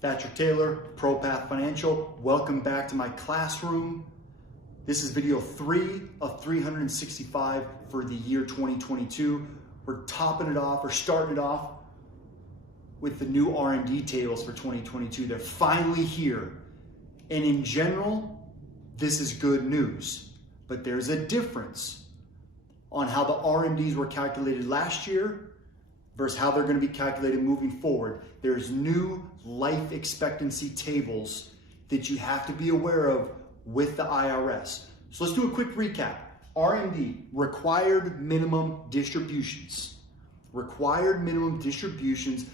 Thatcher Taylor, ProPath Financial. Welcome back to my classroom. This is video 3 of 365 for the year 2022. We're topping it off, or starting it off with the new RMD tables for 2022. They're finally here. And in general, this is good news. But there's a difference on how the RMDs were calculated last year versus how they're going to be calculated moving forward. There's new life expectancy tables that you have to be aware of with the IRS. So let's do a quick recap. RMD, required minimum distributions. Required minimum distributions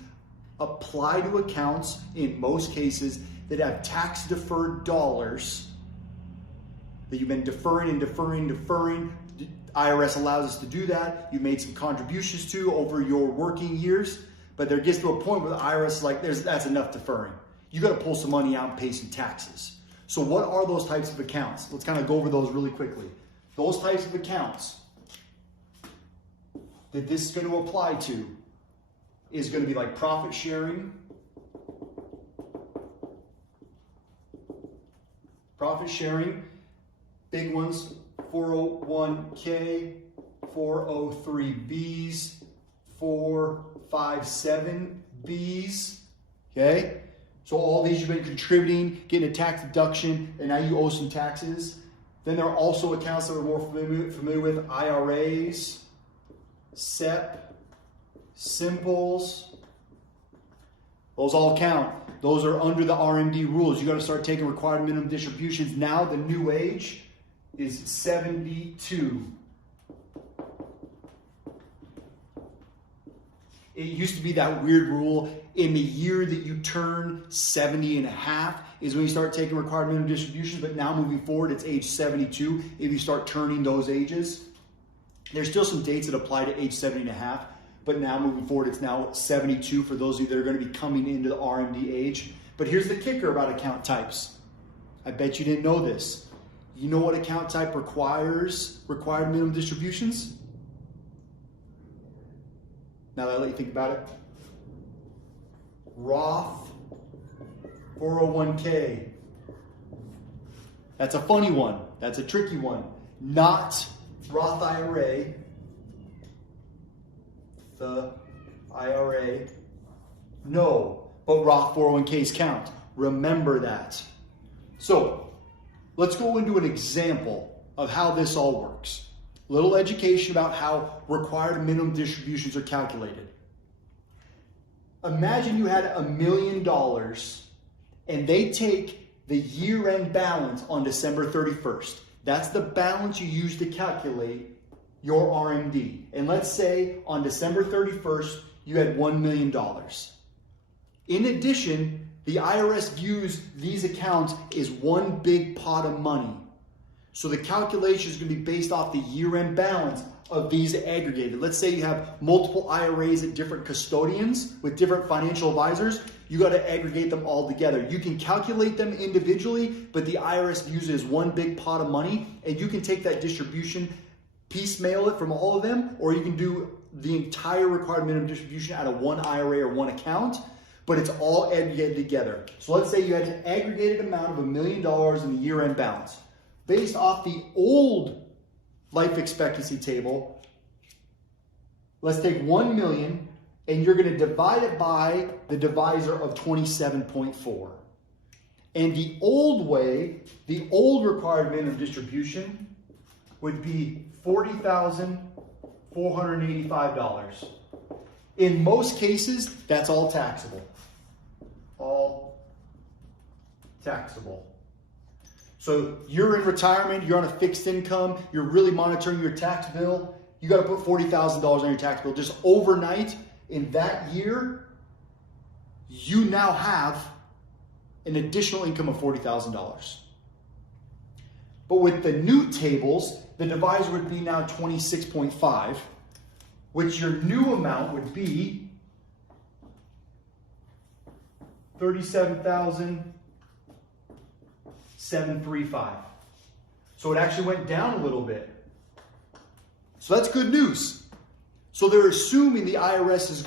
apply to accounts in most cases that have tax deferred dollars that you've been deferring. IRS allows us to do that. You made some contributions to over your working years, but there gets to a point where the IRS is like, that's enough deferring. You got to pull some money out and pay some taxes. So what are those types of accounts? Let's kind of go over those really quickly. Those types of accounts that this is going to apply to is going to be like profit sharing, big ones, 401k, 403bs, 457bs, okay? So all these you've been contributing, getting a tax deduction, and now you owe some taxes. Then there are also accounts that we're more familiar with, IRA'S, SEP, Simples. Those all count. Those are under the RMD rules. You got to start taking required minimum distributions. Now the new age is 72. It used to be that weird rule in the year that you turn 70 and a half is when you start taking required minimum distributions, but now moving forward, it's age 72 if you start turning those ages. There's still some dates that apply to age 70 and a half, but now moving forward, it's now 72 for those of you that are going to be coming into the RMD age. But here's the kicker about account types. I bet you didn't know this. You know what account type requires required minimum distributions? Now that I let you think about it. Roth 401k. That's a funny one. That's a tricky one. Not Roth IRA. The IRA. No, but Roth 401ks count. Remember that. So let's go into an example of how this all works. Little education about how required minimum distributions are calculated. Imagine you had $1 million and they take the year-end balance on December 31st. That's the balance you use to calculate your RMD. And let's say on December 31st, you had $1 million. In addition, the IRS views these accounts as one big pot of money. So the calculation is going to be based off the year-end balance of these aggregated. Let's say you have multiple IRAs at different custodians with different financial advisors. You got to aggregate them all together. You can calculate them individually, but the IRS views it as one big pot of money, and you can take that distribution, piecemeal it from all of them, or you can do the entire required minimum distribution out of one IRA or one account, but it's all aggregated together. So let's say you had an aggregated amount of $1 million in the year-end balance. Based off the old life expectancy table, let's take 1 million and you're going to divide it by the divisor of 27.4. And the old way, the old required minimum distribution would be $40,485. In most cases, that's all taxable. All taxable. So you're in retirement, you're on a fixed income, you're really monitoring your tax bill, you got to put $40,000 on your tax bill. Just overnight in that year, you now have an additional income of $40,000. But with the new tables, the divisor would be now 26.5, which your new amount would be $37,735. So it actually went down a little bit. So that's good news. So they're assuming the IRS is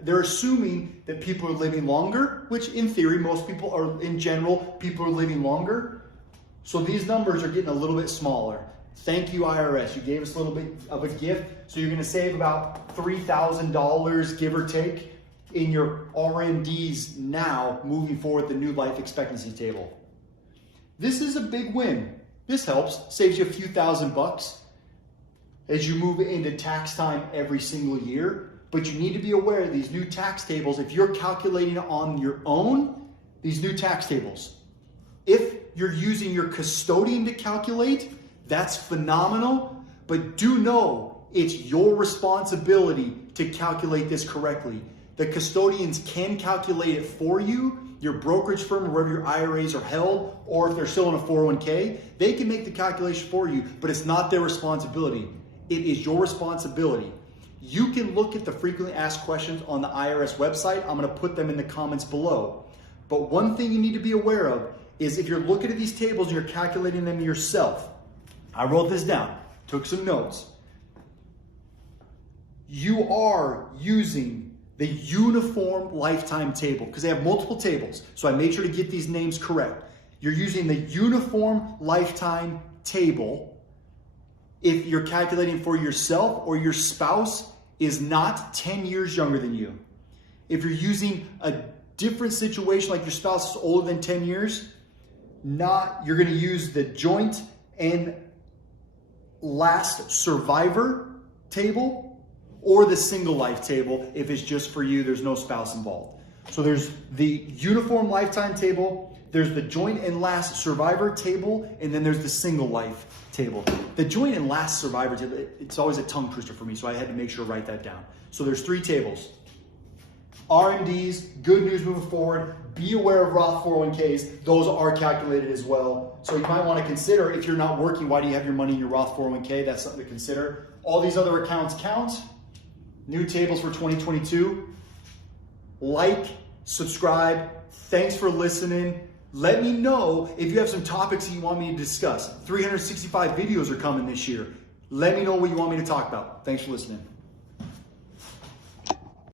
they're assuming that people are living longer, which in theory, most people are, in general, people are living longer. So these numbers are getting a little bit smaller. Thank you, IRS. You gave us a little bit of a gift. So you're going to save about $3,000, give or take, in your RMDs now, moving forward the new life expectancy table. This is a big win. This helps, saves you a few $1,000 as you move into tax time every single year. But you need to be aware of these new tax tables. If you're calculating on your own, these new tax tables, if you're using your custodian to calculate, that's phenomenal. But do know it's your responsibility to calculate this correctly. The custodians can calculate it for you. Your brokerage firm, or wherever your IRAs are held, or if they're still in a 401k, they can make the calculation for you, but it's not their responsibility. It is your responsibility. You can look at the frequently asked questions on the IRS website. I'm going to put them in the comments below. But one thing you need to be aware of is if you're looking at these tables and you're calculating them yourself, I wrote this down, took some notes. You are using the uniform lifetime table because they have multiple tables. So I made sure to get these names correct. You're using the uniform lifetime table if you're calculating for yourself or your spouse is not 10 years younger than you. If you're using a different situation like your spouse is older than 10 years, you're going to use the joint and last survivor table or the single life table if it's just for you, there's no spouse involved. So there's the uniform lifetime table, there's the joint and last survivor table, and then there's the single life table. The joint and last survivor table, it's always a tongue twister for me, so I had to make sure to write that down. So there's 3 tables. RMDs, good news moving forward. Be aware of Roth 401ks. Those are calculated as well. So you might want to consider, if you're not working, why do you have your money in your Roth 401k? That's something to consider. All these other accounts count. New tables for 2022. Like, subscribe. Thanks for listening. Let me know if you have some topics that you want me to discuss. 365 videos are coming this year. Let me know what you want me to talk about. Thanks for listening.